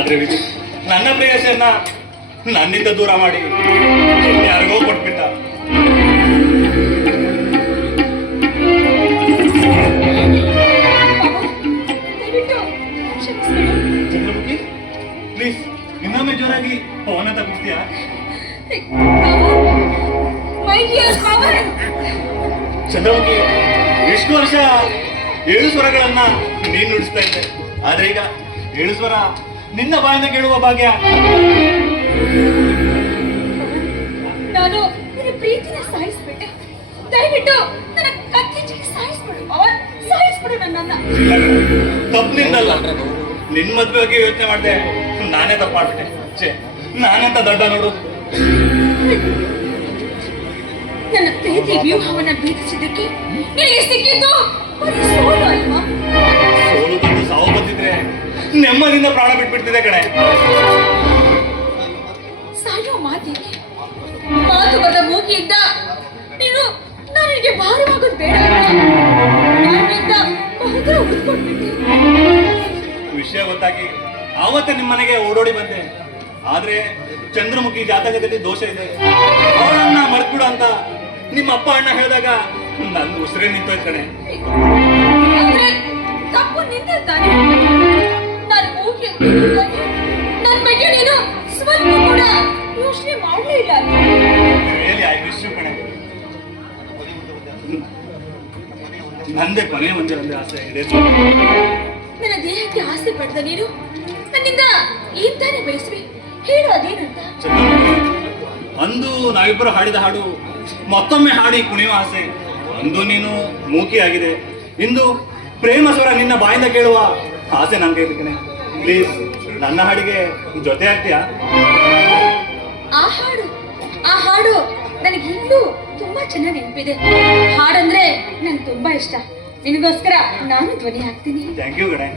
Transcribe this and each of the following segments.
ಆದ್ರೆ ನನ್ನ ಪ್ರೇಯಸನ್ನ ನನ್ನಿಂದ ದೂರ ಮಾಡಿ ಯಾರಿಗೋ ಕೊಟ್ಬಿಟ್ಟ. ಪ್ಲೀಸ್ ಇನ್ನೊಮ್ಮೆ ಜೋರಾಗಿ ಪವನ್ ಪವನ್. ಚಂದ್ರಮುಖಿ ಇಷ್ಟು ವರ್ಷ ಏಳು ಸ್ವರಗಳನ್ನ ನೀನ್ ನುಡಿಸ್ತಾ ಇದ್ದೆ. ಆದ್ರೆ ಈಗ ಏಳು ಸ್ವರ ನಿನ್ನ ಬಾಯಿಂದ ಕೇಳುವ ಭಾಗ್ಯ. ನಾನು ನಿನ್ನ ಪ್ರೀತಿನ ಸಾಯಿಸ್ಬಿಟ್ಟೆ. ದಯವಿಟ್ಟು ನನ್ನ ಕತ್ತಿಜಿಗೆ ಸಾಯಿಸ್ಬಿಡು. ಪವನ್ ಸಾಯಿಸ್ಬಿಡು ನನ್ನನ್ನ. ತಪ್ಪು ನಿನ್ನಲ್ಲ ನಿನ್ ಮದ್ವೆ ಬಗ್ಗೆ ಯೋಚನೆ ಮಾಡಿದೆ. ನಾನೇ ತಪ್ಪಾಡ್ಬಿಟ್ಟೆ ಛೇ ನಾನೆಂತ ದೊಡ್ಡ ನೋಡು. ನನ್ನ ಪ್ರೀತಿ ವ್ಯೂಹವನ್ನ ಭೇದಿಸಿದ್ದಕ್ಕೆ ನಿನಗೆ ಸಿಕ್ಕಿದ್ದು ಬರೀ ಸೋಲು ಅಲ್ವಾ? ನೆಮ್ಮದಿಯಿಂದ ಪ್ರಾಣ ಬಿಟ್ಬಿಡ್ತಿದೆ ಕಣೆ. ಸಾಯೋ ಮಾತಿಗೆ ಮಾತು ಮೂಗಿಯಿಂದ ನೀನು ನನಗೆ ಭಾರವಾಗೋದು ಬೇಡ ಬಹುದೂರ ವಿಷಯ ಗೊತ್ತಾಗಿ ಆವತ್ತೇ ನಿಮ್ಮ ಮನೆಗೆ ಓಡೋಡಿ ಬಂದೆ. ಆದ್ರೆ ಚಂದ್ರಮುಖಿ ಜಾತಕದಲ್ಲಿ ದೋಷ ಇದೆ. ಅವಳನ್ನ ಮರ್ತ್ಬಿಡು ಅಂತ ನಿಮ್ಮ ಅಪ್ಪ ಅಣ್ಣ ಹೇಳಿದಾಗ ನನ್ನ ಉಸಿರೇ ನಿಂತೋಯ್ತಾನೆ ತಪ್ಪು ನಾನು ಅಂತ ಬಗ್ಗೆ ನೀನು ಸ್ವಲ್ಪ ಕೂಡ ಯೋಚನೆ ಮಾಡಲೇ ಇಲ್ಲ? ರಿಯಲಿ ಐ ಮಿಸ್ ಯು ಕಣೆ. ನಂದೇ ಕೊನೆ ಮುಂಚೆ ಒಂದೇ ಆಸೆ ಇದೆ. ನನ್ನ ದೇಹಕ್ಕೆ ಆಸೆ ಪಡೆದ ನೀನು ನನ್ನಿಂದ ಏನ್ ತಾನೇ ಬಯಸುವೆ ಹೇಳು ಅದೇನಂತ? ಅಂದು ನಾವಿಬ್ಬರು ಹಾಡಿದ ಹಾಡು ಮತ್ತೊಮ್ಮೆ ಹಾಡಿ ಕುಣಿಯುವ ಆಸೆ. ಅಂದು ನೀನು ಮೂಕಿ ಆಗಿದೆ. ಇಂದು ಪ್ರೇಮ ಸ್ವರ ನಿನ್ನ ಬಾಯಿಂದ ಕೇಳುವ ಆಸೆ ನಂಗೆ ಇದಕ್ಕೆ ಪ್ಲೀಸ್ ನನ್ನ ಹಾಡಿಗೆ ಜೊತೆ ಆಗ್ತೀಯಾ? ಆ ಹಾಡು ಆ ಹಾಡು ನನಗೆ ಇನ್ನೂ ತುಂಬಾ ಚೆನ್ನಾಗಿ ನೆನಪಿದೆ. ಹಾಡಂದ್ರೆ ನಂಗೆ ತುಂಬಾ ಇಷ್ಟ. ನಿನಗೋಸ್ಕರ ನಾನು ಧ್ವನಿ ಹಾಕ್ತೀನಿ. ಥ್ಯಾಂಕ್ ಯು ಕಣೆ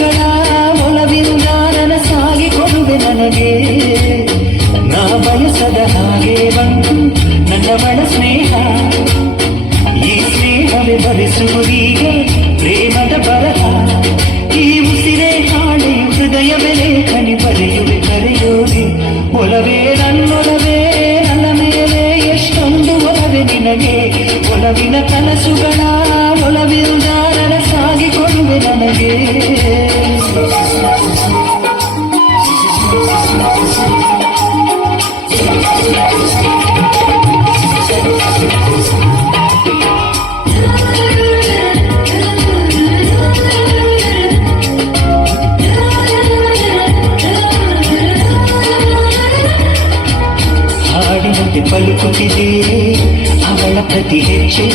ಕನಸುಗಳ ನಾನನ ಸಾಗಿ ಕೊಡುವೆ ನನಗೆ. ನಾ ಬಯಸದ ಹಾಗೆ ಬಂದು ನನ್ನ ಬಡ ಸ್ನೇಹ, ಈ ಸ್ನೇಹವೇ ಭರಿಸುವುದೀಗ ಪ್ರೇಮದ ಬರಹ. ಈ ಉಸಿರೇ ಹಾಳೆ ಹೃದಯ ಬೆಲೆ ಕನಿ ಬರೆಯುವೆ ಕರೆಯೋದೆ ಒಲವೇ ನನ್ನೊಲವೇ, ನನ್ನ ಮೇಲೆ ಎಷ್ಟೊಂದು ಒಲವೆ ನಿನಗೆ. ಒಲವಿನ ಕನಸುಗಳ ಒಲವಿರುದಾರರ ನನಗೆ ಹಾಡಿನಂತೆ ಪಲುಕುತ್ತಿದೆ ಅವಳ ಪ್ರತಿ ಹೆಜ್ಜೆ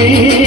yeah.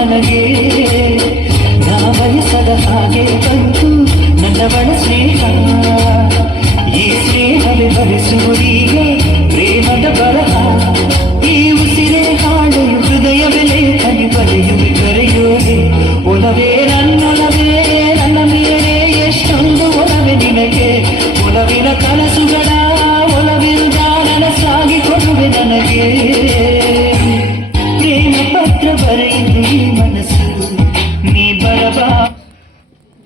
ನನಗೆ